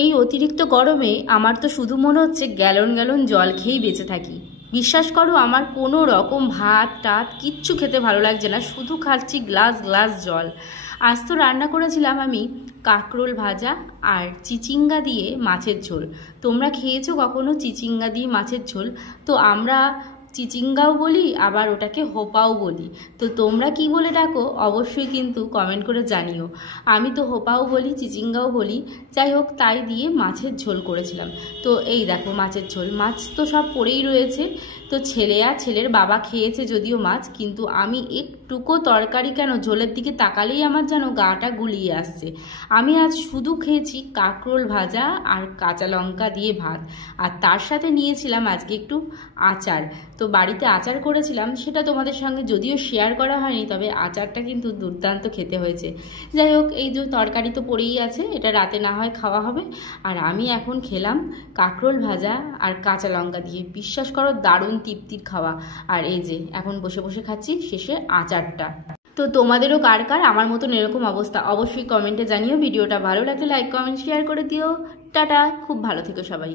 এই অতিরিক্ত গরমে আমার তো শুধু মনে হচ্ছে গ্যালন গ্যালন জল খেয়েই বেঁচে থাকি। বিশ্বাস করো, আমার কোনো রকম ভাত টাত কিচ্ছু খেতে ভালো লাগছে না, শুধু খাচ্ছি গ্লাস গ্লাস জল। আজ তো রান্না করেছিলাম আমি কাঁকরোল ভাজা আর চিচিঙ্গা দিয়ে মাছের ঝোল। তোমরা খেয়েছো কখনো চিচিঙ্গা দিয়ে মাছের ঝোল? তো আমরা চিচিঙ্গাও বলি, আবার ওটাকে হোপাও বলি। তো তোমরা কি বলে ডাকো অবশ্যই কিন্তু কমেন্ট করে জানিও। আমি তো হোপাও বলি, চিচিঙ্গাও বলি। যাই হোক, তাই দিয়ে মাছের ঝোল করেছিলাম। তো এই দেখো মাছের ঝোল, মাছ তো সব পড়েই রয়েছে। তো ছেলে আর ছেলের বাবা খেয়েছে যদিও মাছ, কিন্তু আমি একটুকো তরকারি কেন ঝোলের দিকে তাকালেই আমার যেন গাটা গুলিয়ে আসছে। আমি আজ শুধু খেয়েছি কাঁকরোল ভাজা আর কাঁচা লঙ্কা দিয়ে ভাত, আর তার সাথে নিয়েছিলাম আজকে একটু আচার। তো বাড়িতে আচার করেছিলাম, সেটা তোমাদের সঙ্গে যদিও শেয়ার করা হয়নি, তবে আচারটা কিন্তু দুর্দান্ত খেতে হয়েছে। যাই হোক, এই যে তরকারি তো পড়েই আছে, এটা রাতে না হয় খাওয়া হবে। আর আমি এখন খেলাম কাঁকরোল ভাজা আর কাঁচা লঙ্কা দিয়ে। বিশ্বাস করো, দারুণ তৃপ্তির খাওয়া। আর এই যে এখন বসে বসে খাচ্ছি শেষে আচারটা। তো তোমাদেরও কার কার আমার মতন এরকম অবস্থা অবশ্যই কমেন্টে জানিও। ভিডিওটা ভালো লাগলে লাইক কমেন্ট শেয়ার করে দিও। টাটা, খুব ভালো থেকো সবাই।